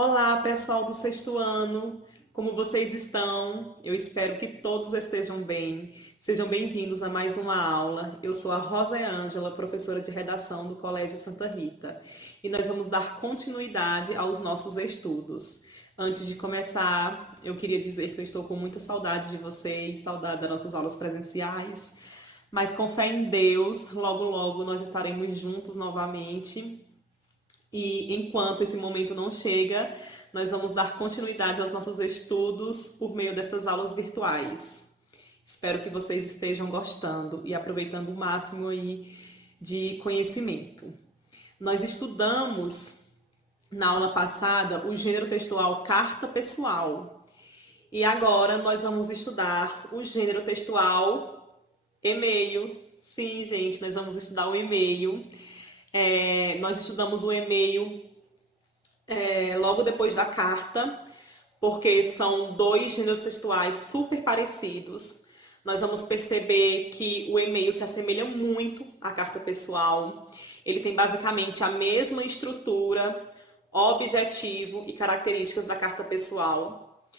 Olá, pessoal do sexto ano, como vocês estão? Eu espero que todos estejam bem. Sejam bem-vindos a mais uma aula. Eu sou a Rosa Ângela, professora de redação do Colégio Santa Rita, e nós vamos dar continuidade aos nossos estudos. Antes de começar, eu queria dizer que eu estou com muita saudade de vocês, saudade das nossas aulas presenciais, mas com fé em Deus, logo logo nós estaremos juntos novamente. E enquanto esse momento não chega, nós vamos dar continuidade aos nossos estudos por meio dessas aulas virtuais. Espero que vocês estejam gostando e aproveitando o máximo aí de conhecimento. Nós estudamos na aula passada o gênero textual carta pessoal. E agora nós vamos estudar o gênero textual e-mail. Sim, gente, nós vamos estudar o e-mail. Nós estudamos o e-mail logo depois da carta, porque são dois gêneros textuais super parecidos. Nós vamos perceber que o e-mail se assemelha muito à carta pessoal. Ele tem basicamente a mesma estrutura, objetivo e características da carta pessoal.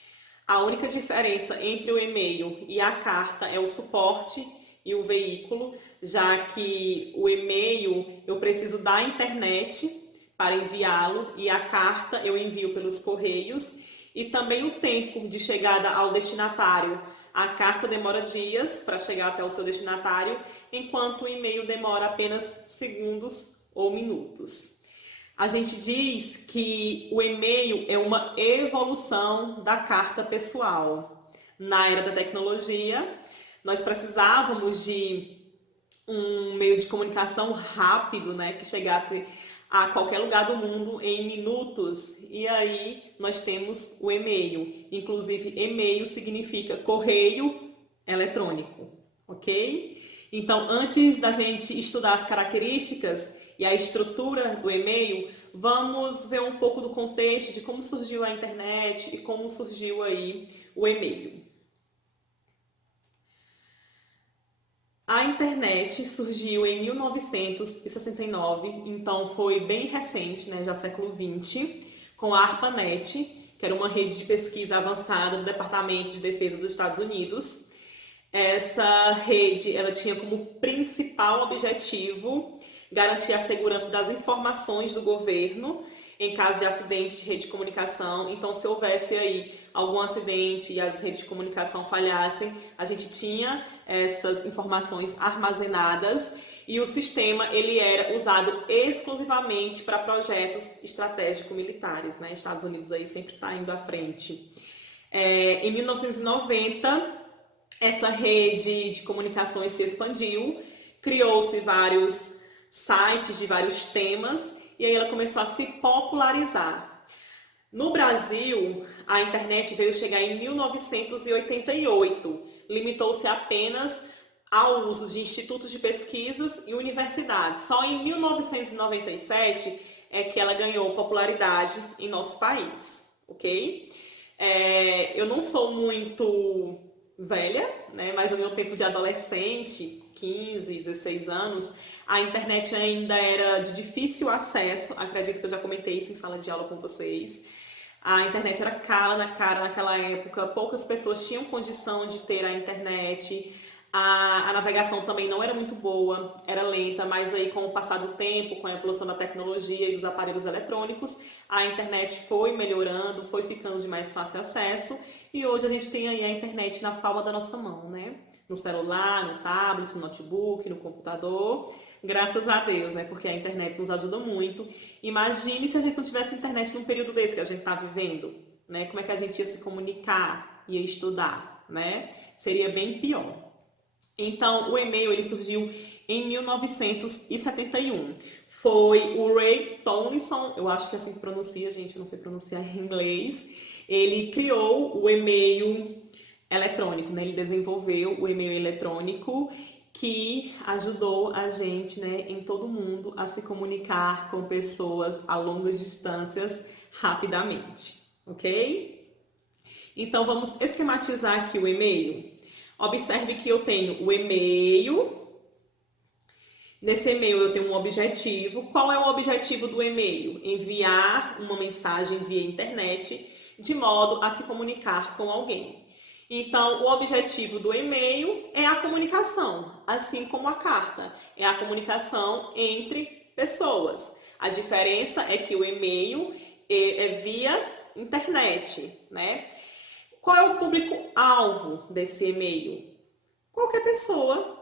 A única diferença entre o e-mail e a carta é o suporte e o veículo, já que o e-mail eu preciso da internet para enviá-lo e a carta eu envio pelos correios, e também o tempo de chegada ao destinatário. A carta demora dias para chegar até o seu destinatário, enquanto o e-mail demora apenas segundos ou minutos. A gente diz que o e-mail é uma evolução da carta pessoal. Na era da tecnologia, nós precisávamos de um meio de comunicação rápido, né, que chegasse a qualquer lugar do mundo em minutos, e aí nós temos o e-mail. Inclusive, e-mail significa correio eletrônico, ok? Então, antes da gente estudar as características e a estrutura do e-mail, vamos ver um pouco do contexto de como surgiu a internet e como surgiu aí o e-mail. A internet surgiu em 1969, então foi bem recente, né, já século XX, com a ARPANET, que era uma rede de pesquisa avançada do Departamento de Defesa dos Estados Unidos. Essa rede ela tinha como principal objetivo garantir a segurança das informações do governo em caso de acidente de rede de comunicação. Então, se houvesse aí algum acidente e as redes de comunicação falhassem, a gente tinha essas informações armazenadas, e o sistema ele era usado exclusivamente para projetos estratégicos militares, né? Estados Unidos aí sempre saindo à frente. Em 1990, essa rede de comunicações se expandiu, criou-se vários sites de vários temas, e aí ela começou a se popularizar. No Brasil, a internet veio chegar em 1988, limitou-se apenas ao uso de institutos de pesquisas e universidades. Só em 1997 é que ela ganhou popularidade em nosso país, ok? Eu não sou muito velha, né? Mas no meu tempo de adolescente, 15, 16 anos, a internet ainda era de difícil acesso. Acredito que eu já comentei isso em sala de aula com vocês. A internet era cara naquela época, poucas pessoas tinham condição de ter a internet. A navegação também não era muito boa, era lenta, mas aí com o passar do tempo, com a evolução da tecnologia e dos aparelhos eletrônicos, a internet foi melhorando, foi ficando de mais fácil acesso, e hoje a gente tem aí a internet na palma da nossa mão, né? No celular, no tablet, no notebook, no computador. Graças a Deus, né? Porque a internet nos ajuda muito. Imagine se a gente não tivesse internet num período desse que a gente está vivendo, né? Como é que a gente ia se comunicar, ia estudar, né? Seria bem pior. Então, o e-mail ele surgiu em 1971. Foi o Ray Tomlinson, eu acho que é assim que pronuncia, gente, eu não sei pronunciar em inglês. Ele criou o e-mail eletrônico, né? Ele desenvolveu o e-mail eletrônico que ajudou a gente, né, em todo mundo a se comunicar com pessoas a longas distâncias rapidamente, ok? Então, vamos esquematizar aqui o e-mail. Observe que eu tenho o e-mail, Nesse e-mail eu tenho um objetivo. Qual é o objetivo do e-mail? Enviar uma mensagem via internet de modo a se comunicar com alguém. Então, o objetivo do e-mail é a comunicação, assim como a carta, é a comunicação entre pessoas. A diferença é que o e-mail é via internet, né? Qual é o público-alvo desse e-mail? Qualquer pessoa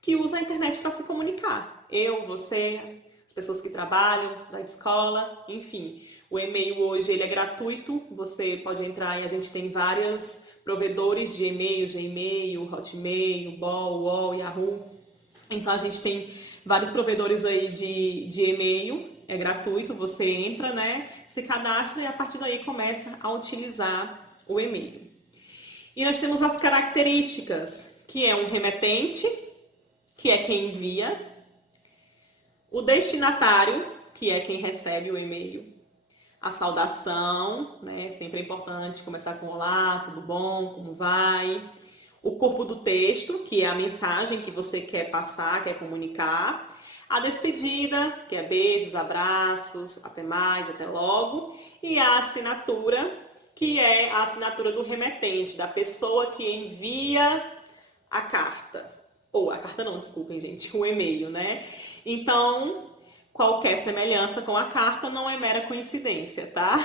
que usa a internet para se comunicar. Eu, você, as pessoas que trabalham, da escola, enfim. O e-mail hoje ele é gratuito, você pode entrar e a gente tem vários provedores de e-mail, Gmail, Hotmail, Bol, UOL, Yahoo. Então a gente tem vários provedores aí de e-mail, é gratuito, você entra, né, se cadastra e a partir daí começa a utilizar o e-mail. E nós temos as características, que é um remetente, que é quem envia, o destinatário, que é quem recebe o e-mail, a saudação, né? Sempre é importante começar com olá, tudo bom, como vai, o corpo do texto, que é a mensagem que você quer passar, quer comunicar, a despedida, que é beijos, abraços, até mais, até logo, e a assinatura, que é a assinatura do remetente, da pessoa que envia a carta. Ou a carta não, desculpem, gente, o e-mail, né? Então, qualquer semelhança com a carta não é mera coincidência, tá?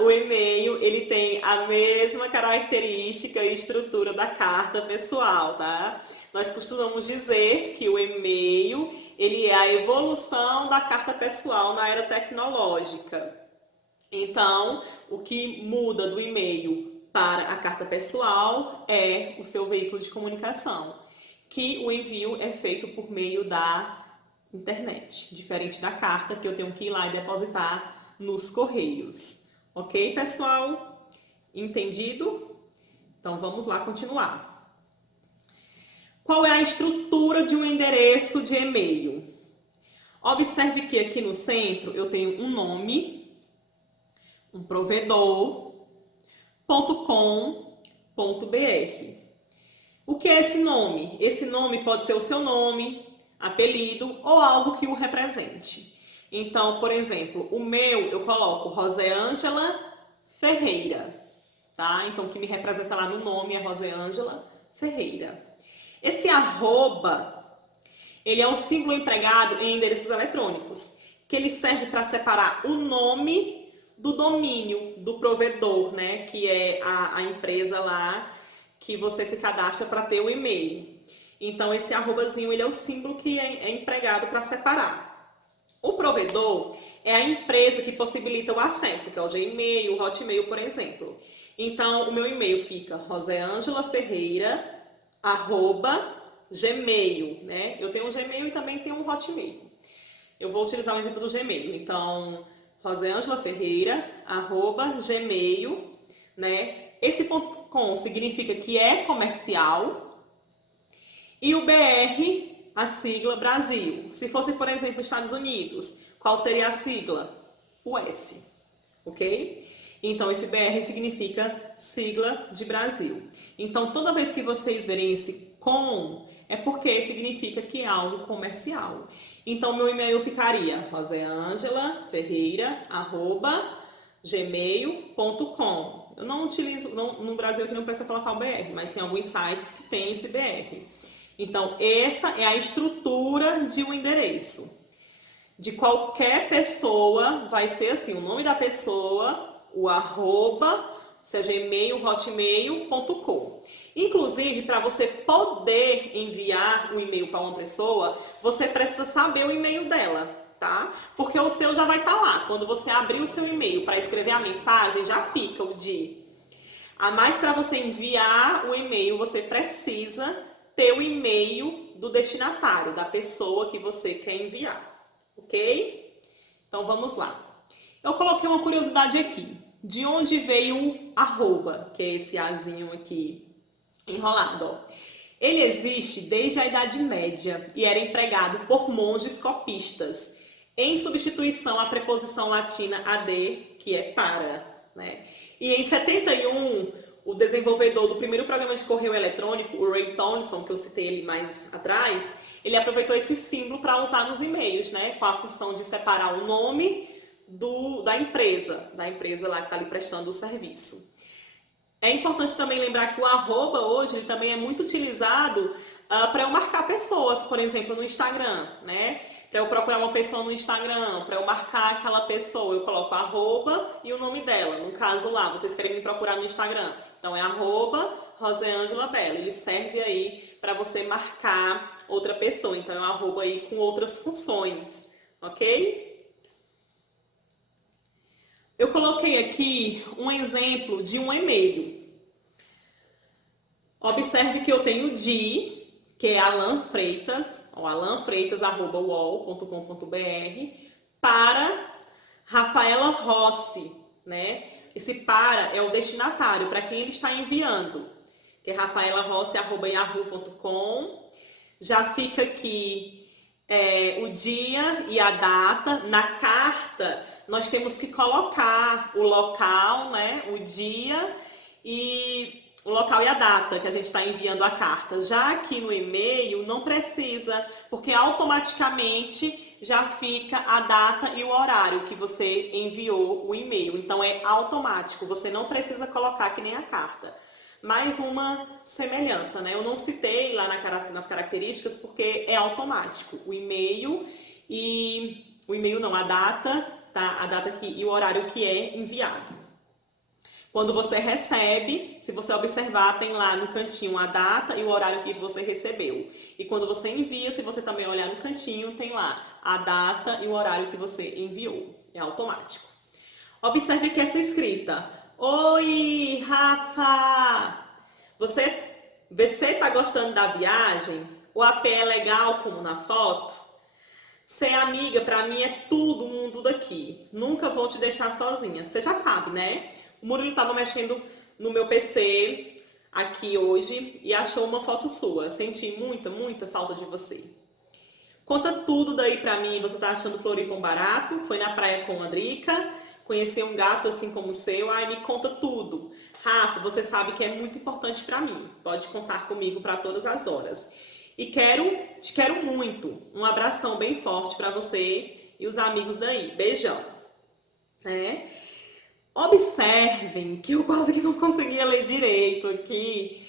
O e-mail, ele tem a mesma característica e estrutura da carta pessoal, tá? Nós costumamos dizer que o e-mail, ele é a evolução da carta pessoal na era tecnológica. Então, o que muda do e-mail para a carta pessoal é o seu veículo de comunicação, que o envio é feito por meio da internet, diferente da carta que eu tenho que ir lá e depositar nos correios. Ok, pessoal? Entendido? Então vamos lá continuar. Qual é a estrutura de um endereço de e-mail? Observe que aqui no centro eu tenho um nome, um provedor, .com.br. O que é esse nome? Esse nome pode ser o seu nome, apelido ou algo que o represente. Então, por exemplo, o meu eu coloco Roseângela Ferreira, tá? Então, o que me representa lá no nome é Roseângela Ferreira. Esse arroba, ele é um símbolo empregado em endereços eletrônicos, que ele serve para separar o nome do domínio do provedor, né? Que é a empresa lá que você se cadastra para ter o e-mail. Então, esse arrobazinho, ele é o símbolo que é empregado para separar. O provedor é a empresa que possibilita o acesso, que é o Gmail, o Hotmail, por exemplo. Então, o meu e-mail fica roseangelaferreira@gmail, né? Eu tenho um Gmail e também tenho um Hotmail. Eu vou utilizar o exemplo do Gmail. Então, roseangelaferreira@gmail, né? Esse .com significa que é comercial e o BR, a sigla Brasil. Se fosse, por exemplo, Estados Unidos, qual seria a sigla? US, ok? Então, esse BR significa sigla de Brasil. Então, toda vez que vocês verem esse com, é porque significa que é algo comercial. Então, meu e-mail ficaria roseangelaferreira@gmail.com. Eu não utilizo, no Brasil aqui não precisa colocar o BR, mas tem alguns sites que tem esse BR. Então, essa é a estrutura de um endereço. De qualquer pessoa, vai ser assim, o nome da pessoa, o arroba, seja e-mail, hotmail.com. Inclusive, para você poder enviar um e-mail para uma pessoa, você precisa saber o e-mail dela, tá? Porque o seu já vai estar lá. Quando você abrir o seu e-mail para escrever a mensagem, já fica o de. Mas para você enviar o e-mail, você precisa ter o e-mail do destinatário, da pessoa que você quer enviar, ok? Então vamos lá. Eu coloquei uma curiosidade aqui. De onde veio o arroba, que é esse azinho aqui enrolado, ó. Ele existe desde a Idade Média e era empregado por monges copistas, em substituição à preposição latina ad, que é para, né? E em 71, o desenvolvedor do primeiro programa de correio eletrônico, o Ray Tomlinson, que eu citei ele mais atrás, ele aproveitou esse símbolo para usar nos e-mails, né? Com a função de separar o nome da empresa lá que está ali prestando o serviço. É importante também lembrar que o arroba hoje ele também é muito utilizado para eu marcar pessoas, por exemplo, no Instagram, né? Para eu procurar uma pessoa no Instagram, para eu marcar aquela pessoa, eu coloco arroba e o nome dela. No caso lá, vocês querem me procurar no Instagram, então é arroba Roseângela Bela. Ele serve aí para você marcar outra pessoa, então é um arroba aí com outras funções, ok? Eu coloquei aqui um exemplo de um e-mail. Observe que eu tenho de, que é Alan Freitas, alanfreitas@uol.com.br, para Rafaela Rossi, né? Esse para é o destinatário, para quem ele está enviando, que é rafaelarossi@yahoo.com. Já fica aqui o dia e a data. Na carta, nós temos que colocar o local, né? O dia e o local e a data que a gente está enviando a carta. Já aqui no e-mail não precisa, porque automaticamente já fica a data e o horário que você enviou o e-mail. Então é automático, você não precisa colocar que nem a carta. Mais uma semelhança, né? Eu não citei lá nas características porque é automático. O e-mail não, a data, tá? A data e o horário que é enviado. Quando você recebe, se você observar, tem lá no cantinho a data e o horário que você recebeu. E quando você envia, se você também olhar no cantinho, tem lá a data e o horário que você enviou. É automático. Observe que essa escrita: Oi, Rafa! Você tá gostando da viagem? O AP é legal como na foto? Ser amiga pra mim é tudo mundo daqui. Nunca vou te deixar sozinha. Você já sabe, né? O Murilo estava mexendo no meu PC aqui hoje e achou uma foto sua. Senti muita falta de você. Conta tudo daí pra mim. Você tá achando Floripa um barato? Foi na praia com a Drica? Conhecer um gato assim como o seu? Ai, me conta tudo. Rafa, você sabe que é muito importante pra mim. Pode contar comigo pra todas as horas. E te quero muito. Um abração bem forte pra você e os amigos daí. Beijão. Observem que eu quase que não conseguia ler direito aqui,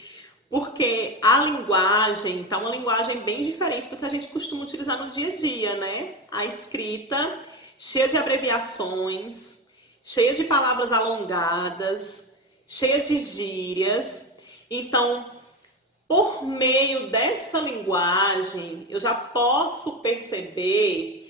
porque a linguagem tá uma linguagem bem diferente do que a gente costuma utilizar no dia a dia, né? A escrita cheia de abreviações, cheia de palavras alongadas, cheia de gírias. Então, por meio dessa linguagem, eu já posso perceber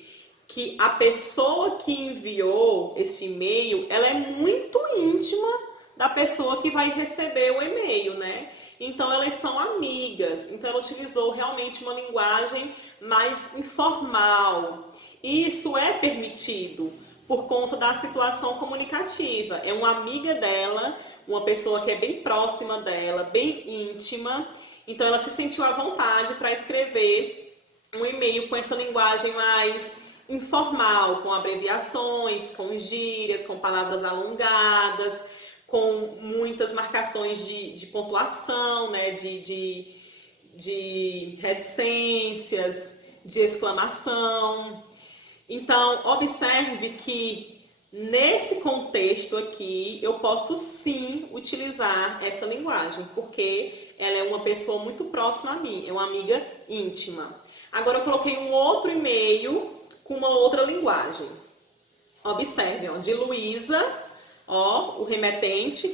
que a pessoa que enviou esse e-mail, ela é muito íntima da pessoa que vai receber o e-mail, né? Então, elas são amigas. Então, ela utilizou realmente uma linguagem mais informal. Isso é permitido por conta da situação comunicativa. É uma amiga dela, uma pessoa que é bem próxima dela, bem íntima. Então, ela se sentiu à vontade para escrever um e-mail com essa linguagem mais informal, com abreviações, com gírias, com palavras alongadas, com muitas marcações de pontuação, né, de reticências, de exclamação. Então, observe que nesse contexto aqui, eu posso sim utilizar essa linguagem, porque ela é uma pessoa muito próxima a mim, é uma amiga íntima. Agora eu coloquei um outro e-mail com uma outra linguagem. Observem, ó, de Luísa, ó, o remetente,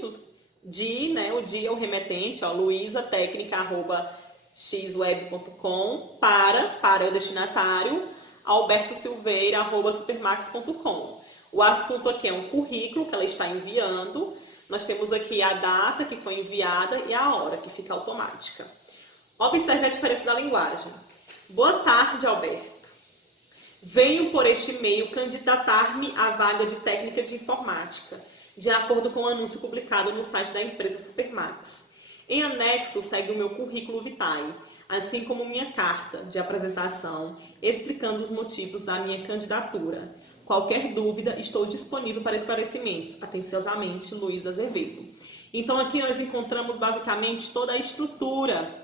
né, o dia é o remetente, ó, luisatécnica@xweb.com, para o destinatário, albertosilveira@supermax.com. O assunto aqui é um currículo que ela está enviando. Nós temos aqui a data que foi enviada e a hora, que fica automática. Observe a diferença da linguagem. Boa tarde, Alberto. Venho por este e-mail candidatar-me à vaga de técnica de informática, de acordo com o anúncio publicado no site da empresa Supermax. Em anexo segue o meu currículo vitae, assim como minha carta de apresentação, explicando os motivos da minha candidatura. Qualquer dúvida, estou disponível para esclarecimentos. Atenciosamente, Luísa Azevedo. Então aqui nós encontramos basicamente toda a estrutura,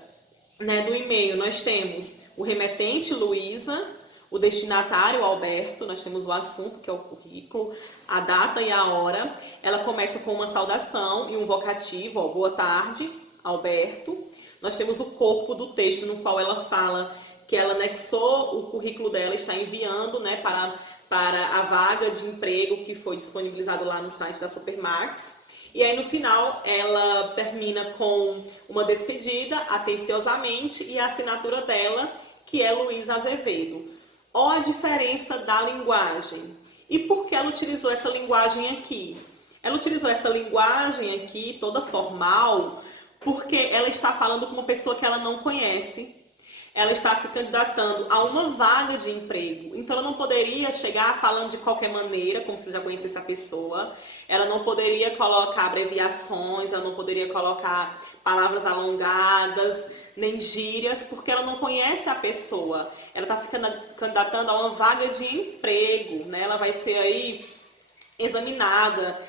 né, do e-mail. Nós temos o remetente, Luísa, o destinatário, Alberto, nós temos o assunto, que é o currículo, a data e a hora. Ela começa com uma saudação e um vocativo, ó, boa tarde, Alberto. Nós temos o corpo do texto, no qual ela fala que ela anexou o currículo dela, está enviando, né, para a vaga de emprego que foi disponibilizado lá no site da Supermax. E aí no final ela termina com uma despedida, atenciosamente, e a assinatura dela, que é Luísa Azevedo. Olha a diferença da linguagem. E por que ela utilizou essa linguagem aqui? Ela utilizou essa linguagem aqui, toda formal, porque ela está falando com uma pessoa que ela não conhece. Ela está se candidatando a uma vaga de emprego. Então ela não poderia chegar falando de qualquer maneira, como se já conhecesse a pessoa. Ela não poderia colocar abreviações, ela não poderia colocar palavras alongadas, nem gírias, porque ela não conhece a pessoa. Ela está se candidatando a uma vaga de emprego, né? Ela vai ser aí examinada,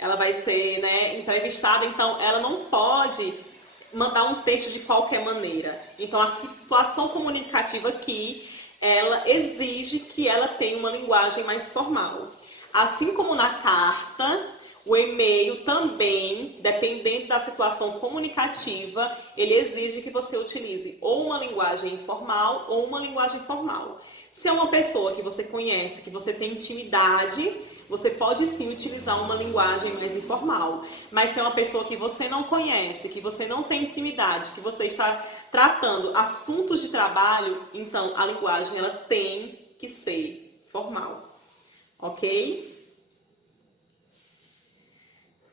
ela vai ser, né, entrevistada, então ela não pode mandar um texto de qualquer maneira. Então a situação comunicativa aqui, ela exige que ela tenha uma linguagem mais formal. Assim como na carta, o e-mail também, dependendo da situação comunicativa, ele exige que você utilize ou uma linguagem informal ou uma linguagem formal. Se é uma pessoa que você conhece, que você tem intimidade, você pode sim utilizar uma linguagem mais informal. Mas se é uma pessoa que você não conhece, que você não tem intimidade, que você está tratando assuntos de trabalho, então a linguagem ela tem que ser formal. Ok?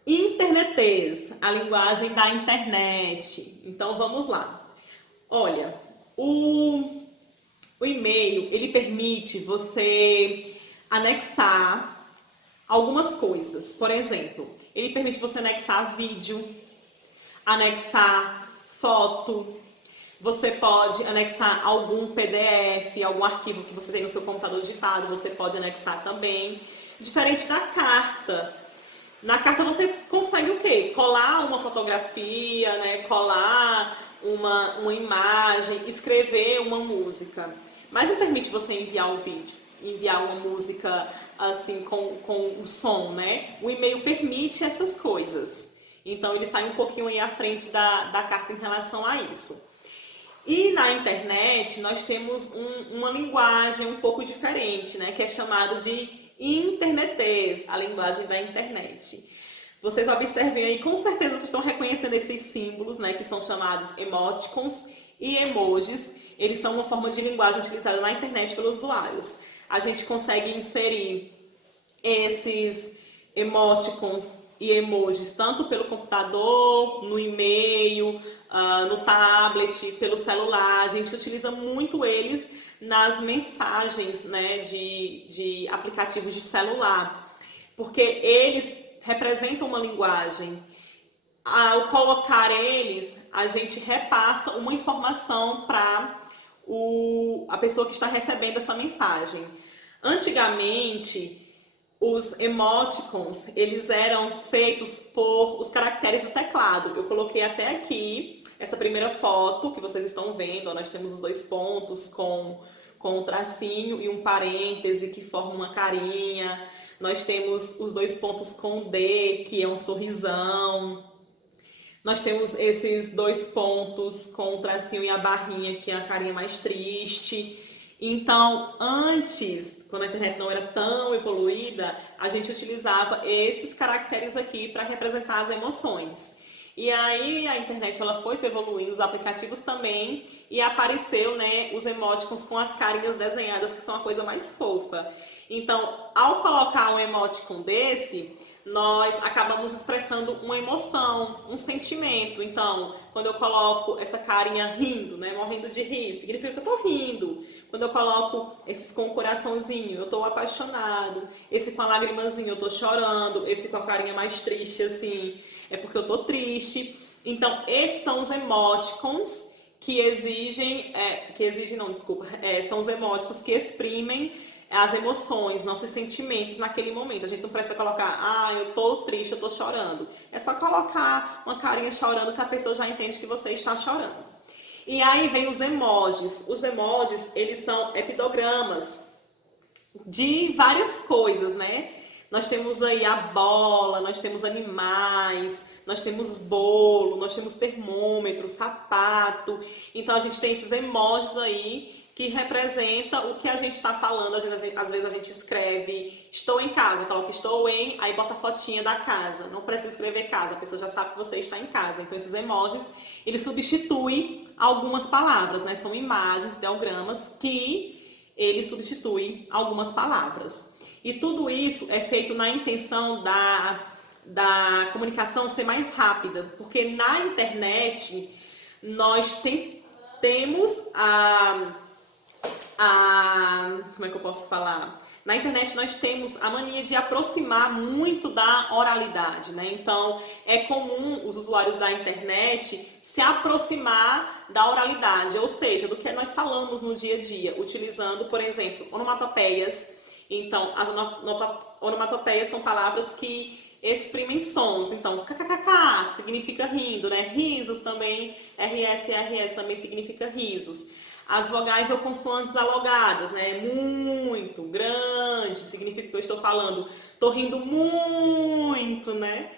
Internetês, a linguagem da internet. Então vamos lá. Olha, o e-mail ele permite você anexar algumas coisas. Por exemplo, ele permite você anexar vídeo, anexar foto. Você pode anexar algum PDF, algum arquivo que você tem no seu computador digitado, você pode anexar também. Diferente da carta. Na carta você consegue o quê? Colar uma fotografia, né? Colar uma imagem, escrever uma música. Mas não permite você enviar um vídeo, enviar uma música assim com o som, né? O e-mail permite essas coisas. Então ele sai um pouquinho aí à frente da carta em relação a isso. E na internet nós temos uma linguagem um pouco diferente, né? Que é chamado de internetês, a linguagem da internet. Vocês observem aí, com certeza vocês estão reconhecendo esses símbolos, né? Que são chamados emoticons e emojis. Eles são uma forma de linguagem utilizada na internet pelos usuários. A gente consegue inserir esses emoticons e emojis tanto pelo computador, no e-mail, no tablet, pelo celular. A gente utiliza muito eles nas mensagens, né, de aplicativos de celular, porque eles representam uma linguagem. Ao colocar eles, a gente repassa uma informação para a pessoa que está recebendo essa mensagem. Antigamente, os emoticons, eles eram feitos por os caracteres do teclado. Eu coloquei até aqui essa primeira foto que vocês estão vendo. Nós temos os dois pontos com um tracinho e um parêntese que forma uma carinha. Nós temos os dois pontos com D, que é um sorrisão. Nós temos esses dois pontos com o tracinho e a barrinha, que é a carinha mais triste. Então, antes, quando a internet não era tão evoluída, a gente utilizava esses caracteres aqui para representar as emoções. E aí a internet ela foi se evoluindo, os aplicativos também, e apareceu, né, os emoticons com as carinhas desenhadas, que são a coisa mais fofa. Então, ao colocar um emoticon desse, nós acabamos expressando uma emoção, um sentimento. Então, quando eu coloco essa carinha rindo, né, morrendo de rir, significa que eu tô rindo. Quando eu coloco esses com o coraçãozinho, eu tô apaixonado. Esse com a lagrimazinha, eu tô chorando. Esse com a carinha mais triste, assim, é porque eu tô triste. Então, esses são os emoticons que exigem, são os emoticons que exprimem as emoções, nossos sentimentos naquele momento. A gente não precisa colocar, eu tô triste, eu tô chorando. É só colocar uma carinha chorando que a pessoa já entende que você está chorando. E aí vem os emojis. Os emojis, eles são epidogramas de várias coisas, né? Nós temos aí a bola, nós temos animais, nós temos bolo, nós temos termômetro, sapato. Então a gente tem esses emojis aí que representa o que a gente está falando. Às vezes a gente escreve estou em casa, coloca estou em, aí bota a fotinha da casa. Não precisa escrever casa, a pessoa já sabe que você está em casa. Então esses emojis, eles substituem algumas palavras, né? São imagens, ideogramas que ele substitui algumas palavras. E tudo isso é feito na intenção da comunicação ser mais rápida, porque na internet nós temos como é que eu posso falar? Na internet nós temos a mania de aproximar muito da oralidade, né? Então é comum os usuários da internet se aproximar da oralidade, ou seja, do que nós falamos no dia a dia, utilizando, por exemplo, onomatopeias. Então, as onomatopeias são palavras que exprimem sons. Então, kkkk significa rindo, né? Risos também, RS também significa risos. As vogais ou consoantes alogadas, né? Muito, grande, significa que eu estou falando, tô rindo muito, né?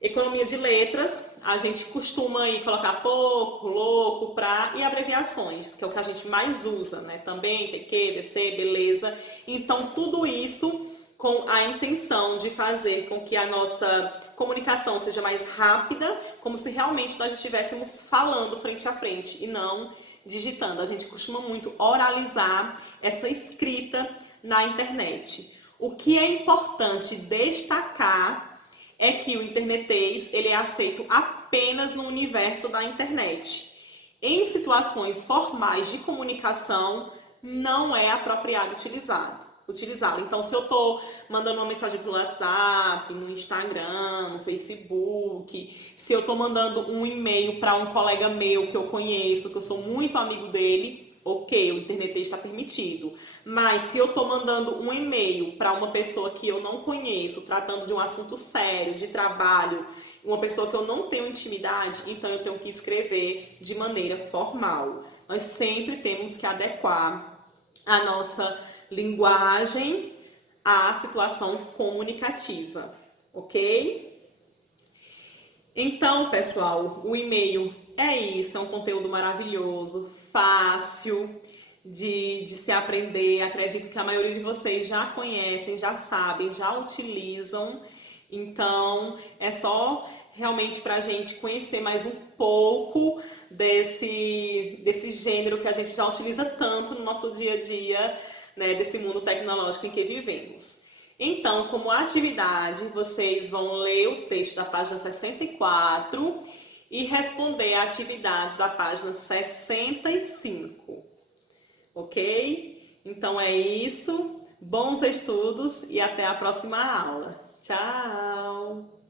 Economia de letras, a gente costuma aí colocar pouco, louco, pra e abreviações, que é o que a gente mais usa, né? Também, PQ, BC, beleza. Então, tudo isso com a intenção de fazer com que a nossa comunicação seja mais rápida, como se realmente nós estivéssemos falando frente a frente e não digitando. A gente costuma muito oralizar essa escrita na internet. O que é importante destacar é que o internetês ele é aceito apenas no universo da internet. Em situações formais de comunicação, não é apropriado utilizá-lo. Então, se eu estou mandando uma mensagem pelo WhatsApp, no Instagram, no Facebook, se eu estou mandando um e-mail para um colega meu que eu conheço, que eu sou muito amigo dele, ok, o internet está permitido. Mas se eu estou mandando um e-mail para uma pessoa que eu não conheço, tratando de um assunto sério, de trabalho, uma pessoa que eu não tenho intimidade, então eu tenho que escrever de maneira formal. Nós sempre temos que adequar a nossa linguagem à situação comunicativa, ok? Então, pessoal, o e-mail é isso, é um conteúdo maravilhoso, fácil de se aprender. Acredito que a maioria de vocês já conhecem, já sabem, já utilizam. Então, é só realmente para a gente conhecer mais um pouco desse gênero que a gente já utiliza tanto no nosso dia a dia, né, desse mundo tecnológico em que vivemos. Então, como atividade, vocês vão ler o texto da página 64 e responder a atividade da página 65, ok? Então é isso, bons estudos e até a próxima aula. Tchau!